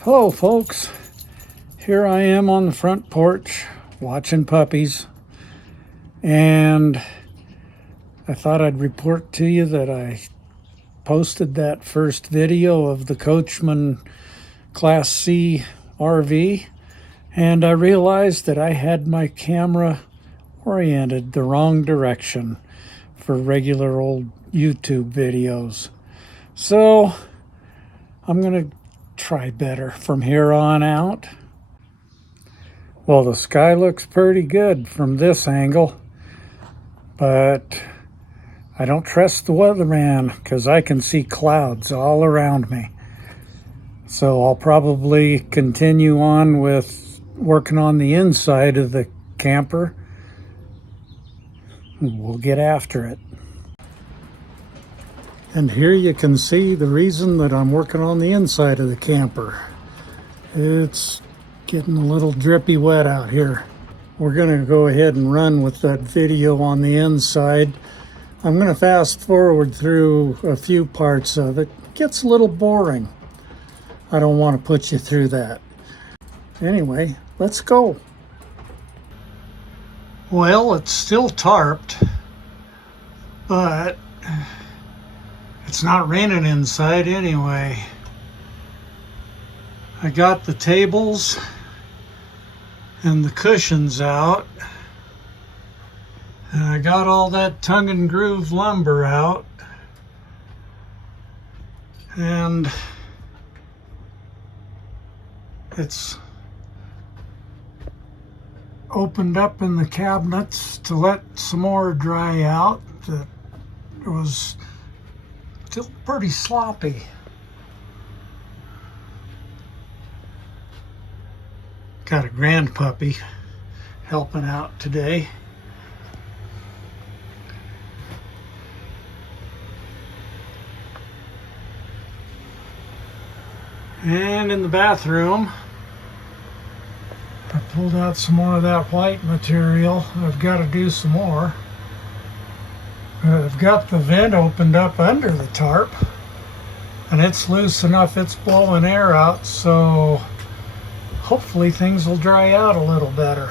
Hello folks, here I am on the front porch watching puppies, and I thought I'd report to you that I posted that first video of the Coachmen Class C RV, and I realized that I had my camera oriented the wrong direction for regular old YouTube videos. So I'm going to try better from here on out. Well, the sky looks pretty good from this angle, but I don't trust the weatherman because I can see clouds all around me. So I'll probably continue on with working on the inside of the camper. We'll get after it. And here you can see the reason that I'm working on the inside of the camper. It's getting a little drippy wet out here. We're going to go ahead and run with that video on the inside. I'm going to fast forward through a few parts of it. It gets a little boring. I don't want to put you through that. Anyway, let's go. Well, it's still tarped, but it's not raining inside anyway. I got the tables and the cushions out, and I got all that tongue and groove lumber out, and it's opened up in the cabinets to let some more dry out. That was still pretty sloppy. Got a grand puppy helping out today. And in the bathroom, I pulled out some more of that white material. I've got to do some more. I've got the vent opened up under the tarp, and it's loose enough, it's blowing air out, so hopefully things will dry out a little better.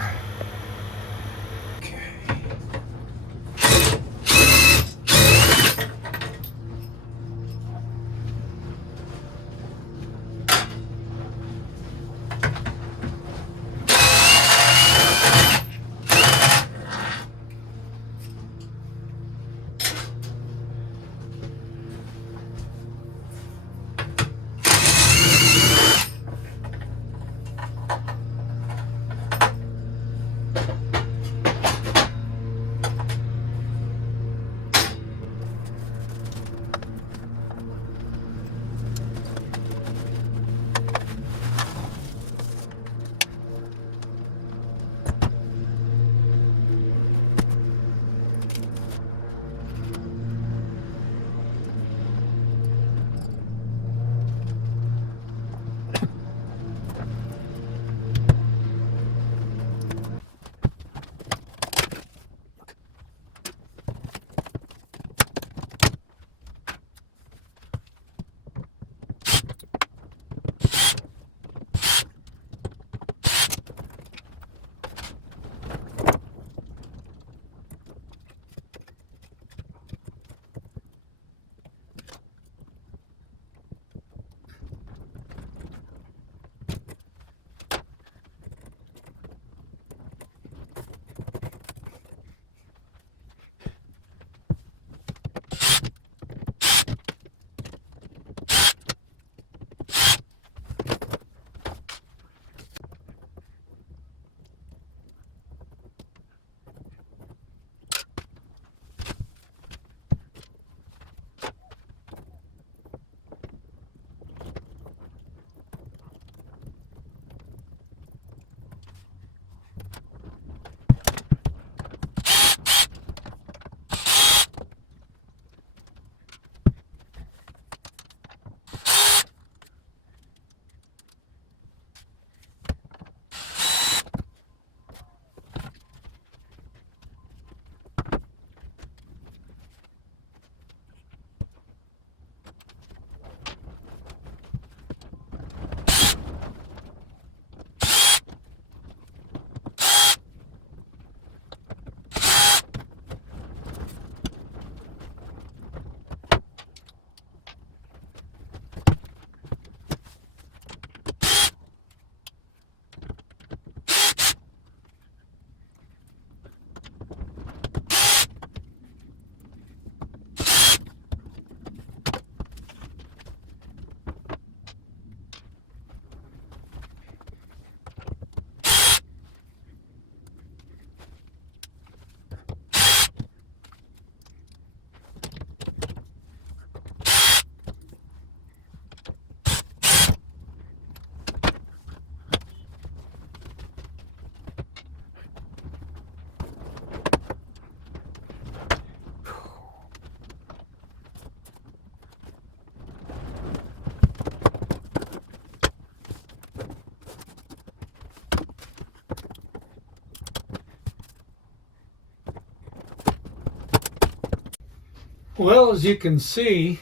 Well, as you can see,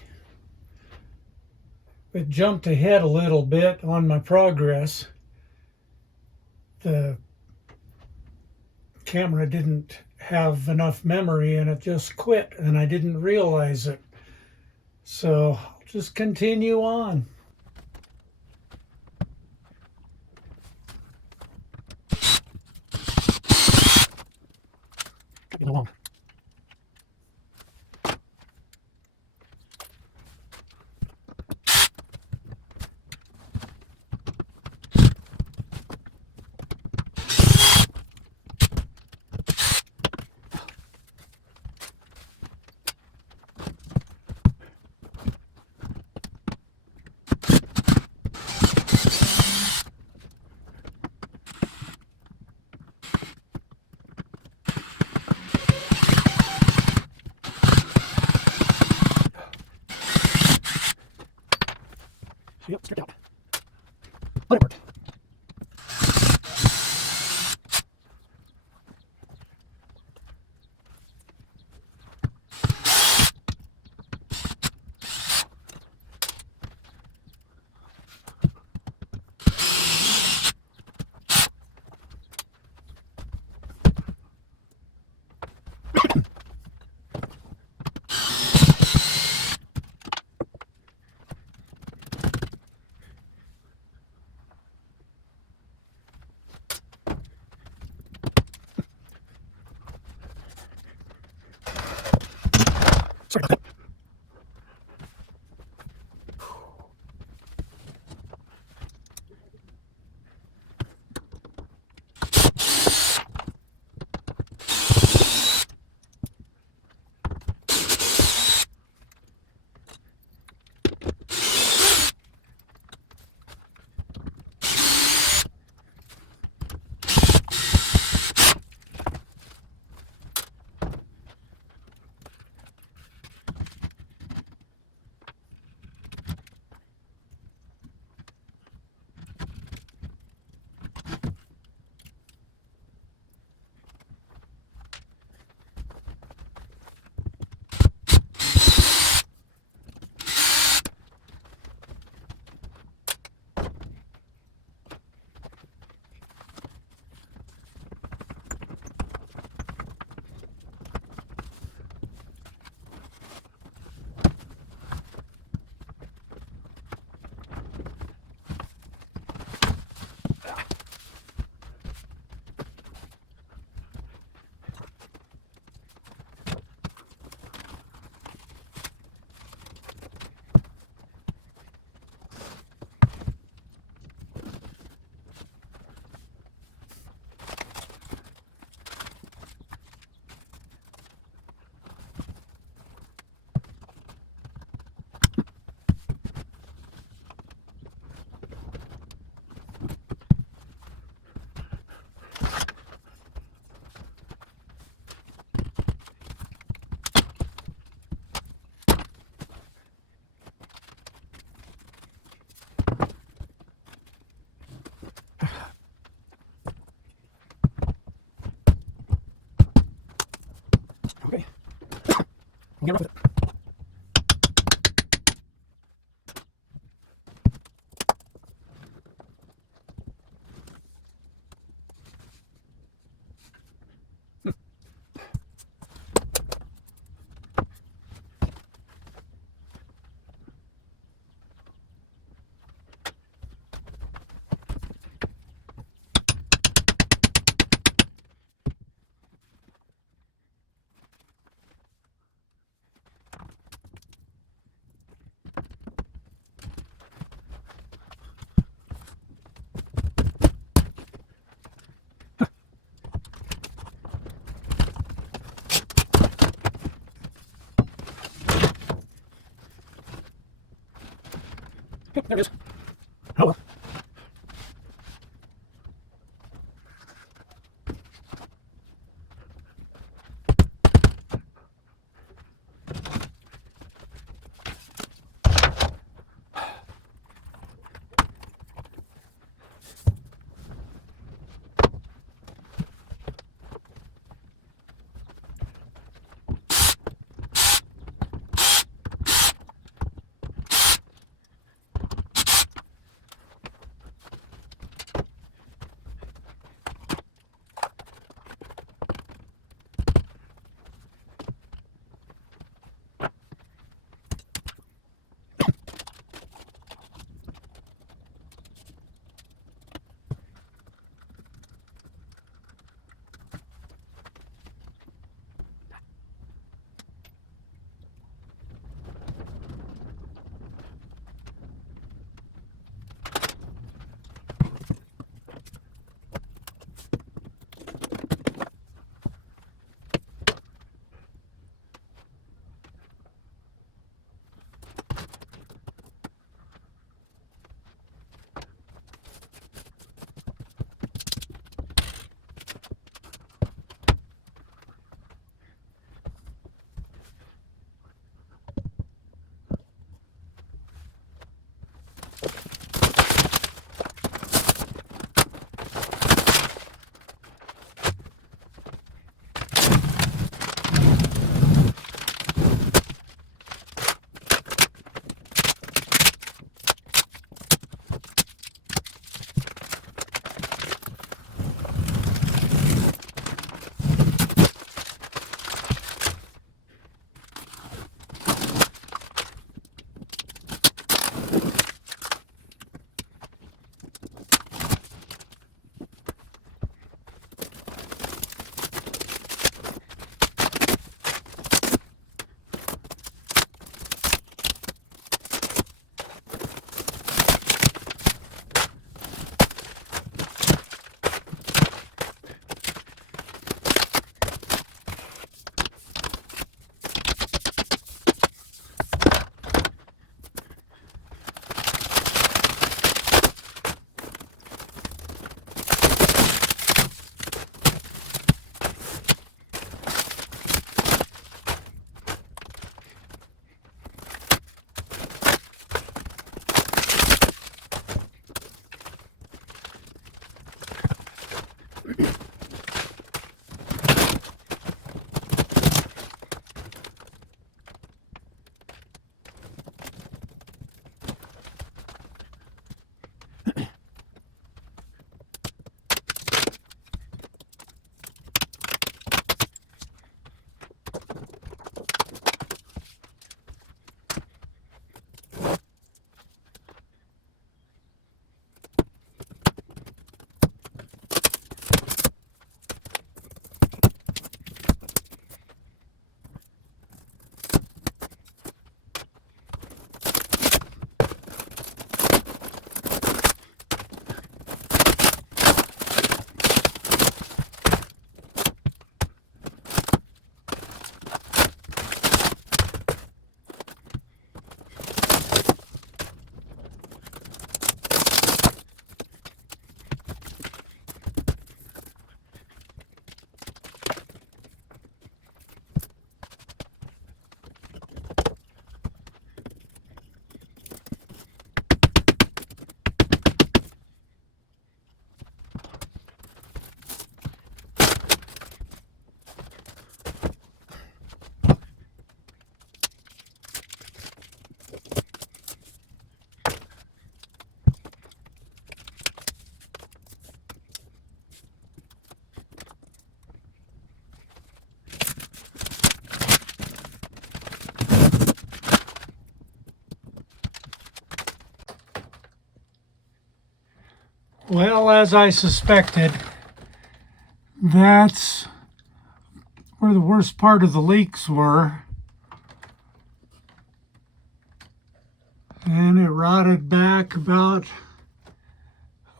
it jumped ahead a little bit on my progress. The camera didn't have enough memory and it just quit, and I didn't realize it. So I'll just continue on. Along. Yep, straight out. But it worked. Sorry about that. Okay. We'll get off with it. Okay, there it is. Oh well. Well, as I suspected, that's where the worst part of the leaks were. And it rotted back about,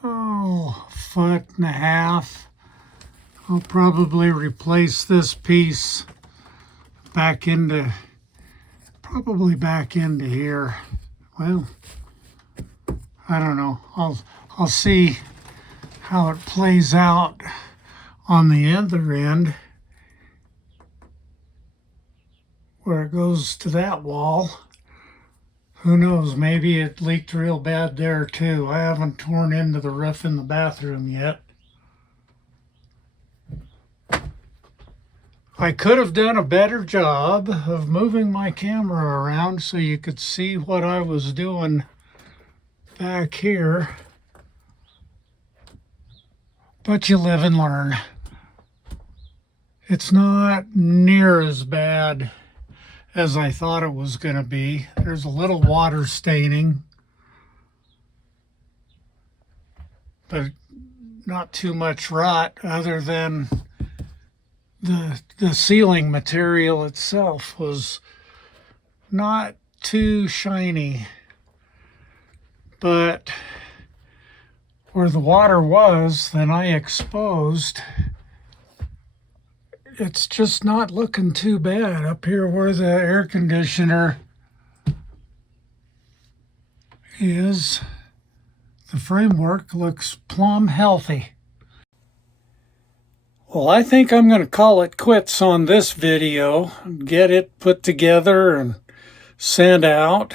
a foot and a half. I'll probably replace this piece probably back into here. Well, I don't know. I'll see how it plays out on the other end where it goes to that wall. Who knows, maybe it leaked real bad there too. I haven't torn into the roof in the bathroom yet. I could have done a better job of moving my camera around so you could see what I was doing back here. But you live and learn. It's not near as bad as I thought it was going to be. There's a little water staining, but not too much rot other than the ceiling material itself was not too shiny. But where the water was, then I exposed, it's just not looking too bad. Up here where the air conditioner is, the framework looks plumb healthy. Well, I think I'm going to call it quits on this video, get it put together and sent out.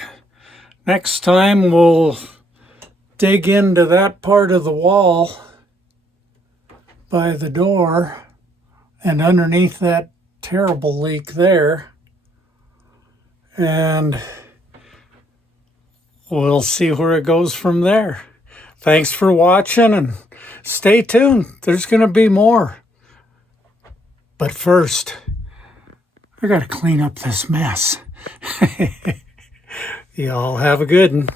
Next time we'll dig into that part of the wall by the door and underneath that terrible leak there, and we'll see where it goes from there. Thanks for watching, and stay tuned. There's going to be more. But first, I got to clean up this mess. Y'all have a good one.